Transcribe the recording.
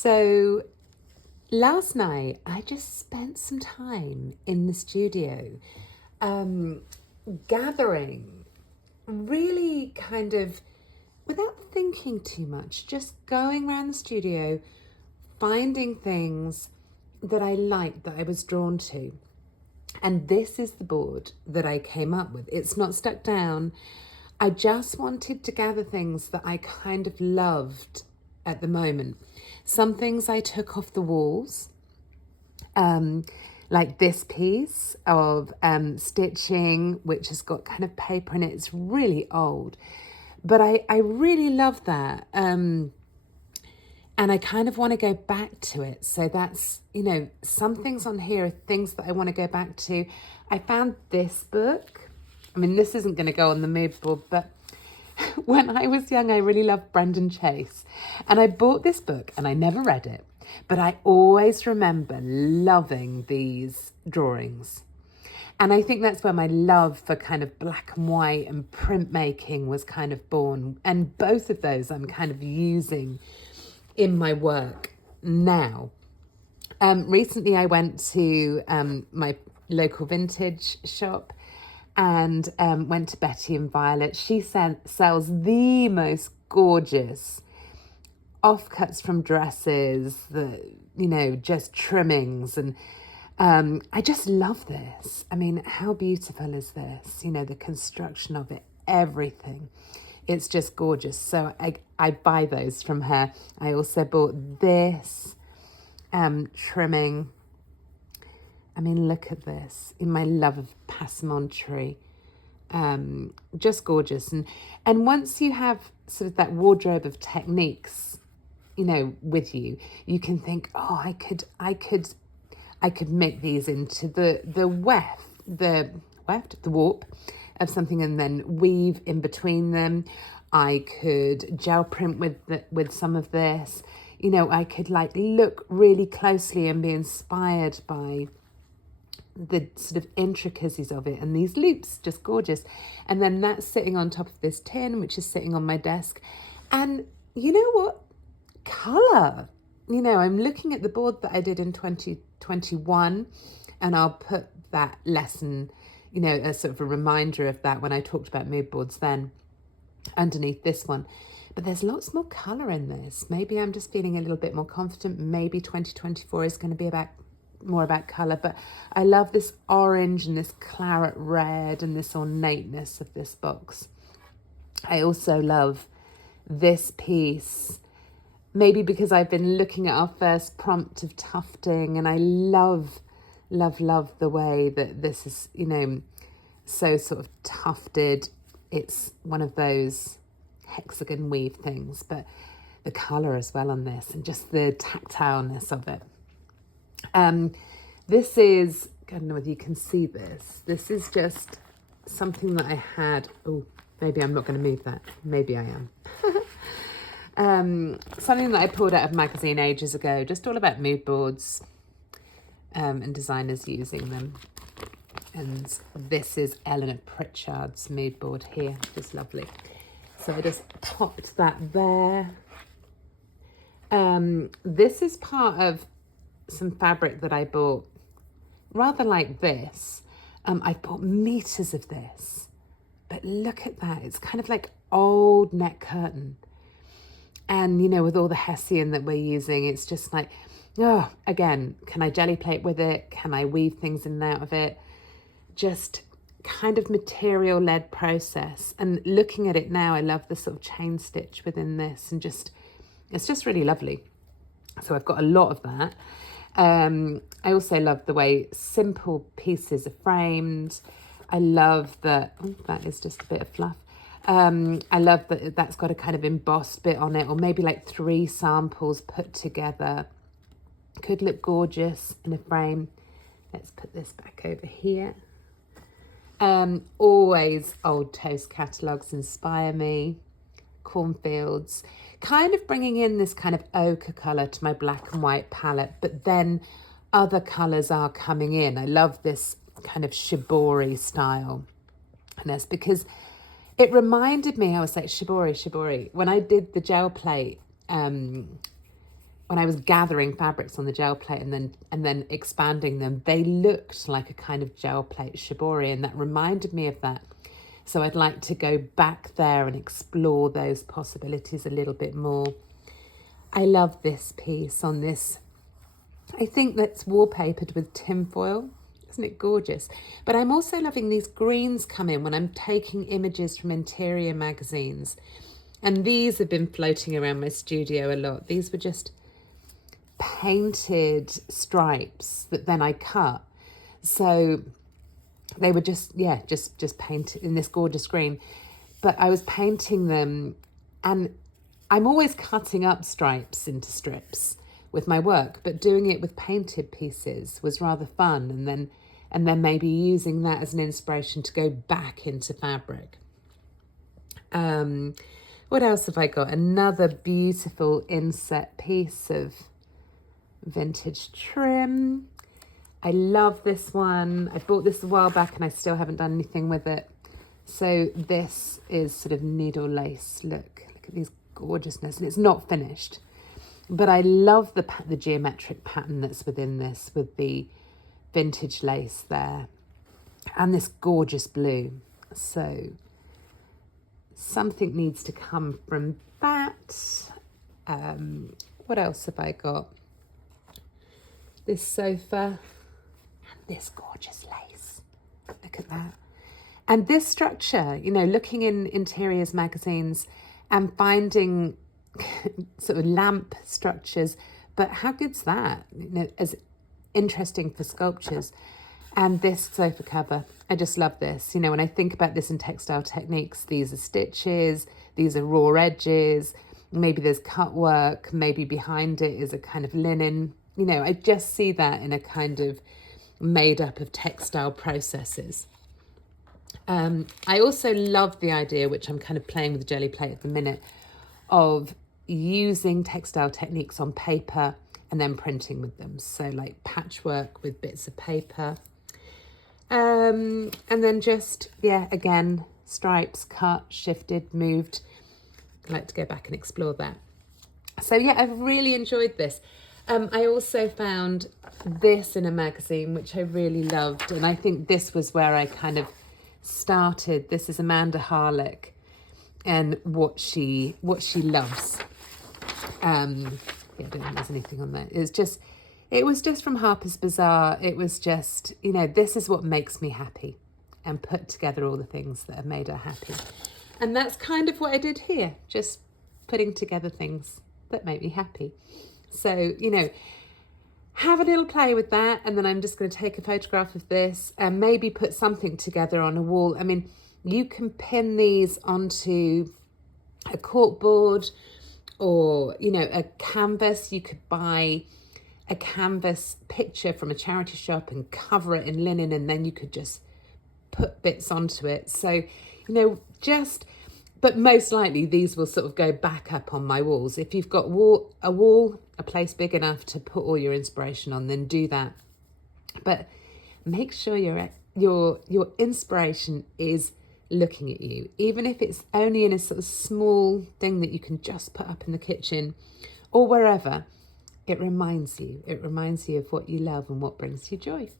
So last night I just spent some time in the studio gathering, really kind of without thinking too much, just going around the studio, finding things that I liked, that I was drawn to. And this is the board that I came up with. It's not stuck down. I just wanted to gather things that I kind of loved at the moment. Some things I took off the walls, like this piece of stitching, which has got kind of paper in it. It's really old, but I really love that. And I kind of want to go back to it. So that's, some things on here are things that I want to go back to. I found this book. I mean, this isn't going to go on the mood board, but when I was young, I really loved Brendan Chase. And I bought this book and I never read it, but I always remember loving these drawings. And I think that's where my love for kind of black and white and printmaking was kind of born. And both of those I'm kind of using in my work now. Recently I went to my local vintage shop and went to Betty and Violet. She sells the most gorgeous offcuts from dresses, just trimmings. And I just love this. I mean, how beautiful is this? The construction of it, everything. It's just gorgeous. So I buy those from her. I also bought this trimming. I mean, look at this. In my love of passementerie. Just gorgeous. And once you have sort of that wardrobe of techniques, with you, you can think, oh, I could make these into the warp of something and then weave in between them. I could gel print with some of this. I could look really closely and be inspired by the sort of intricacies of it, and these loops, just gorgeous. And then that's sitting on top of this tin, which is sitting on my desk. And you know what? Colour. I'm looking at the board that I did in 2021, and I'll put that lesson, a sort of a reminder of that when I talked about mood boards then, underneath this one. But there's lots more colour in this. Maybe I'm just feeling a little bit more confident. Maybe 2024 is going to be more about colour, but I love this orange and this claret red and this ornateness of this box. I also love this piece, maybe because I've been looking at our first prompt of tufting, and I love the way that this is, so sort of tufted. It's one of those hexagon weave things, but the colour as well on this and just the tactileness of it. This is, I don't know whether you can see this. This is just something that I had. Oh, maybe I'm not going to move that. Maybe I am. Something that I pulled out of a magazine ages ago, just all about mood boards and designers using them. And this is Eleanor Pritchard's mood board here, which is lovely. So I just popped that there. This is part of some fabric that I bought, rather like this. I bought meters of this, but look at that. It's kind of like old net curtain. And, with all the hessian that we're using, it's just like, oh, again, can I jelly plate with it? Can I weave things in and out of it? Just kind of material-led process. And looking at it now, I love the sort of chain stitch within this, and it's just really lovely. So I've got a lot of that. I also love the way simple pieces are framed. I love that, that is just a bit of fluff. I love that that's got a kind of embossed bit on it, or maybe like 3 samples put together. Could look gorgeous in a frame. Let's put this back over here. Always old toast catalogues inspire me. Cornfields. Kind of bringing in this kind of ochre colour to my black and white palette, but then other colours are coming in. I love this kind of shibori style. And that's because it reminded me, I was like, shibori. When I did the gel plate when I was gathering fabrics on the gel plate and then expanding them, they looked like a kind of gel plate shibori, and that reminded me of that. So I'd like to go back there and explore those possibilities a little bit more. I love this piece on this. I think that's wallpapered with tinfoil. Isn't it gorgeous? But I'm also loving these greens come in when I'm taking images from interior magazines. And these have been floating around my studio a lot. These were just painted stripes that then I cut. So they were just painted in this gorgeous green. But I was painting them, and I'm always cutting up stripes into strips with my work, but doing it with painted pieces was rather fun, and then maybe using that as an inspiration to go back into fabric. What else have I got? Another beautiful inset piece of vintage trim. I love this one. I bought this a while back and I still haven't done anything with it. So this is sort of needle lace. Look at these gorgeousness, and it's not finished. But I love the geometric pattern that's within this with the vintage lace there and this gorgeous blue. So something needs to come from that. What else have I got? This sofa and this gorgeous lace. Look at that. And this structure, you know, looking in interiors magazines and finding sort of lamp structures, but how good's that? You know, as interesting for sculptures. And this sofa cover, I just love this. You know, when I think about this in textile techniques, these are stitches, these are raw edges, maybe there's cut work, maybe behind it is a kind of linen. You know, I just see that in a kind of made up of textile processes. I also love the idea, which I'm kind of playing with the jelly plate at the minute, of using textile techniques on paper and then printing with them. So like patchwork with bits of paper. And then just, again, stripes, cut, shifted, moved. I'd like to go back and explore that. So yeah, I've really enjoyed this. I also found this in a magazine, which I really loved. And I think this was where I kind of started. This is Amanda Harlick and what she loves. I don't think there's anything on there. It was just from Harper's Bazaar. It was just, you know, this is what makes me happy, and put together all the things that have made her happy. And that's kind of what I did here, just putting together things that make me happy. So, you know, have a little play with that, and then I'm just going to take a photograph of this and maybe put something together on a wall. I mean, you can pin these onto a corkboard or, you know, a canvas. You could buy a canvas picture from a charity shop and cover it in linen, and then you could just put bits onto it. So, you know, but most likely these will sort of go back up on my walls. If you've got a place big enough to put all your inspiration on, then do that. But make sure your inspiration is looking at you, even if it's only in a sort of small thing that you can just put up in the kitchen or wherever. It reminds you of what you love and what brings you joy.